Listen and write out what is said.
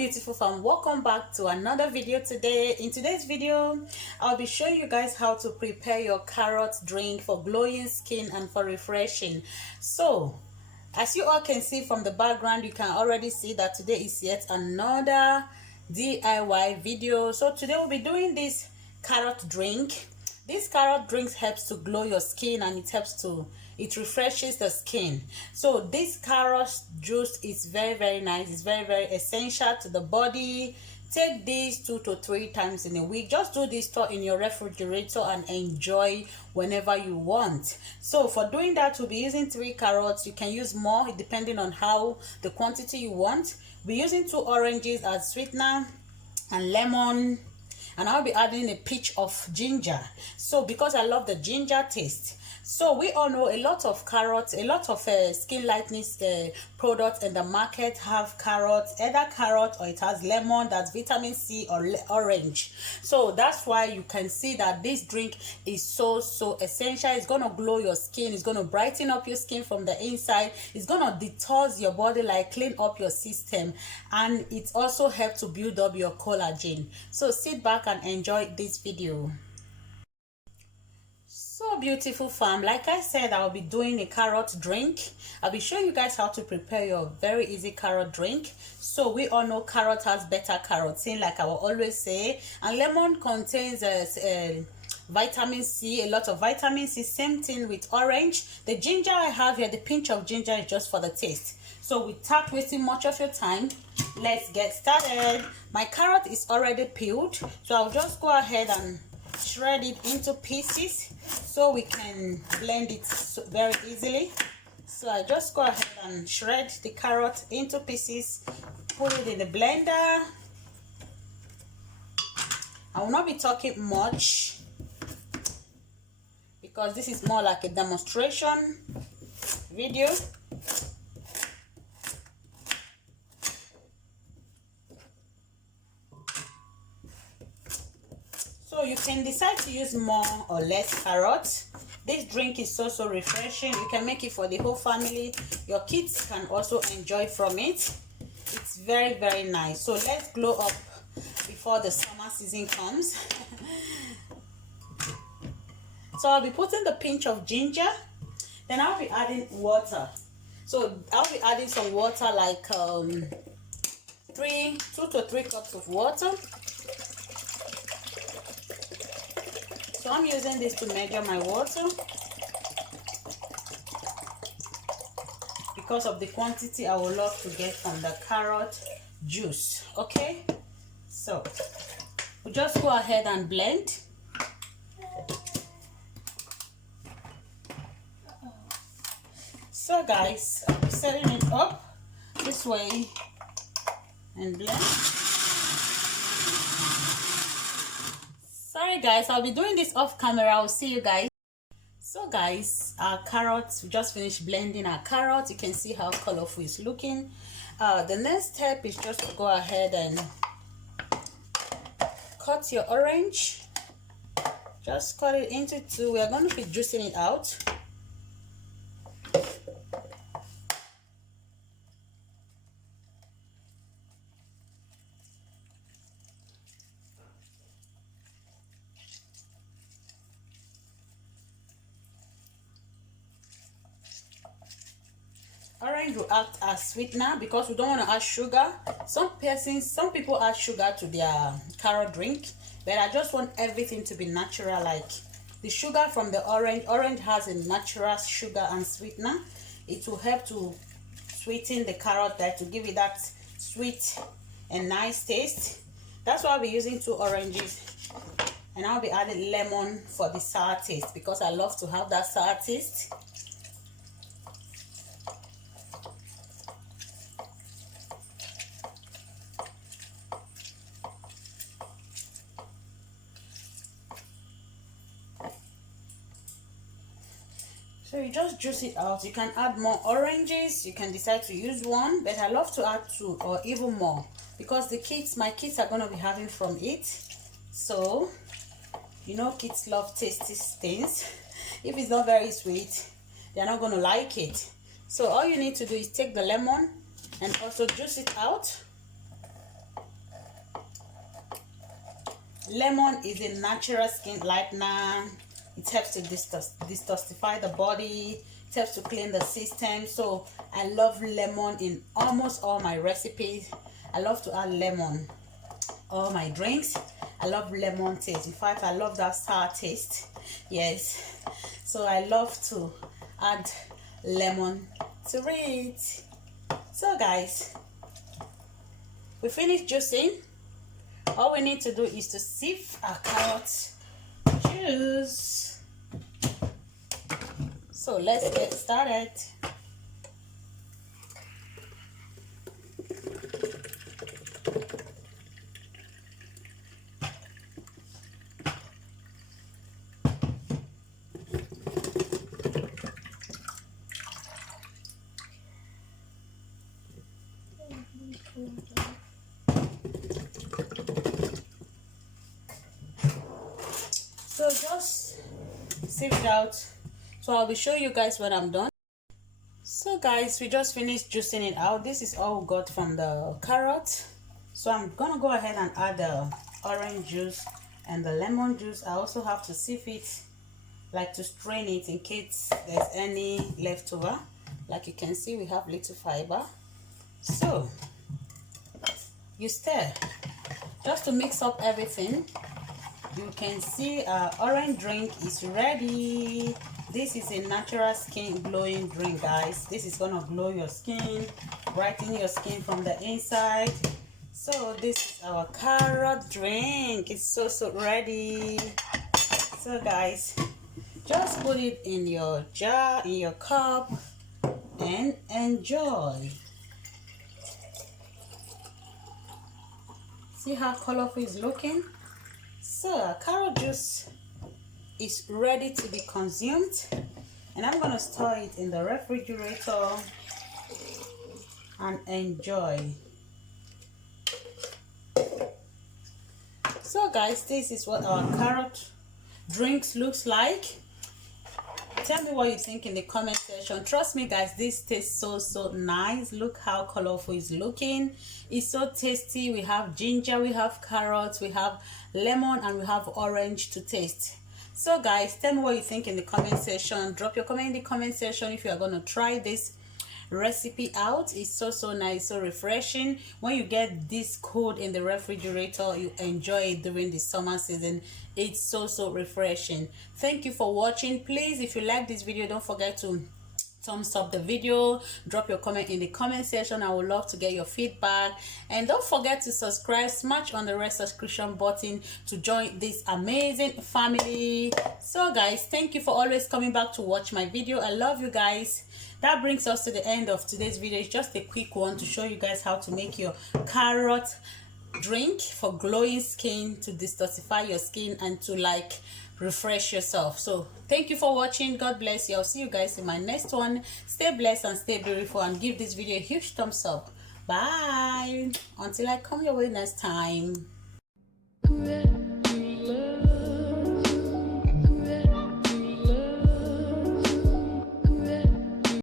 beautiful fam, welcome back to another video. Today in today's video I'll be showing you guys how to prepare your carrot drink for glowing skin and for refreshing. So as you all can see from the background, you can already see that today is yet another DIY video. So today we'll be doing this carrot drink. This carrot drink helps to glow your skin and it refreshes the skin. So this carrot juice is very nice. It's very essential to the body. Take this 2 to 3 times in a week. Just do this, store in your refrigerator and enjoy whenever you want. So for doing that, we'll be using 3 carrots. You can use more depending on how the quantity you want. We're using 2 oranges as sweetener and lemon, and I'll be adding a pinch of ginger. So because I love the ginger taste. So we all know a lot of carrots, a lot of skin lightening products in the market have carrots, either carrot or it has lemon, that's vitamin C, or orange. So that's why you can see that this drink is so essential. It's gonna glow your skin, it's gonna brighten up your skin from the inside, it's gonna detox your body, like clean up your system, and it also helps to build up your collagen. So sit back and enjoy this video. So beautiful fam, like I said, I'll be doing a carrot drink. I'll be showing you guys how to prepare your very easy carrot drink. So we all know carrot has beta carotene, like I will always say, and lemon contains vitamin C, a lot of vitamin C. Same thing with orange. The ginger I have here, the pinch of ginger, is just for the taste. So without wasting much of your time, let's get started. My carrot is already peeled, so I'll just go ahead and shred it into pieces so we can blend it very easily. So I just go ahead and shred the carrot into pieces, put it in the blender. I will not be talking much because this is more like a demonstration video. So you can decide to use more or less carrots. This drink is so refreshing. You can make it for the whole family. Your kids can also enjoy from it. It's very nice. So let's glow up before the summer season comes. So I'll be putting the pinch of ginger, then I'll be adding water. So I'll be adding some water, like 2 to 3 cups of water. So I'm using this to measure my water because of the quantity I would love to get from the carrot juice. Okay, so we'll just go ahead and blend. So guys, I'll be setting it up this way and blend. Sorry guys, I'll be doing this off camera. I'll see you guys. So guys, our carrots, we just finished blending our carrots. You can see how colorful it's looking. The next step is just to go ahead and cut your orange. Just cut it into 2. We are going to be juicing it out. Orange will act as sweetener because we don't want to add sugar. Some people add sugar to their carrot drink, but I just want everything to be natural. Like the sugar from the orange has a natural sugar and sweetener. It will help to sweeten the carrot, like to give it that sweet and nice taste. That's why I'll be using 2 oranges, and I'll be adding lemon for the sour taste because I love to have that sour taste. So you just juice it out. You can add more oranges. You can decide to use 1, but I love to add 2 or even more because my kids are going to be having from it. So, you know, kids love tasty things. If it's not very sweet, they're not going to like it. So all you need to do is take the lemon and also juice it out. Lemon is a natural skin lightener. It helps to detoxify the body. It helps to clean the system. So I love lemon in almost all my recipes. I love to add lemon all my drinks. I love lemon taste. In fact, I love that sour taste. Yes, so I love to add lemon to it. So guys, we finished juicing. All we need to do is to sieve our carrot juice. So let's get started. So just sieve it out. So I'll be showing you guys when I'm done. So guys, we just finished juicing it out. This is all we got from the carrot. So I'm gonna go ahead and add the orange juice and the lemon juice. I also have to sieve it, like to strain it in case there's any leftover. Like you can see, we have little fiber. So you stir just to mix up everything. You can see our orange drink is ready. This is a natural skin glowing drink, guys. This is gonna glow your skin, brighten your skin from the inside. So this is our carrot drink. It's so ready. So guys, just put it in your jar, in your cup, and enjoy. See how colorful it's looking? So our carrot juice is ready to be consumed, and I'm gonna store it in the refrigerator and enjoy. So guys, this is what our carrot drinks looks like. Tell me what you think in the comment section. Trust me guys, this tastes so nice. Look how colorful it's looking. It's so tasty. We have ginger, we have carrots, we have lemon, and we have orange to taste. So guys, tell me what you think in the comment section. Drop your comment in the comment section if you are going to try this recipe out. It's so nice, so refreshing. When you get this cold in the refrigerator, you enjoy it during the summer season. It's so refreshing. Thank you for watching. Please, if you like this video, don't forget to thumbs up the video, drop your comment in the comment section. I would love to get your feedback, and don't forget to subscribe, smash on the red subscription button to join this amazing family. So guys, thank you for always coming back to watch my video. I love you guys. That brings us to the end of today's video. It's just a quick one to show you guys how to make your carrot drink for glowing skin, to detoxify your skin, and to like refresh yourself. So thank you for watching. God bless you. I'll see you guys in my next one. Stay blessed and stay beautiful, and give this video a huge thumbs up. Bye until I come your way next time.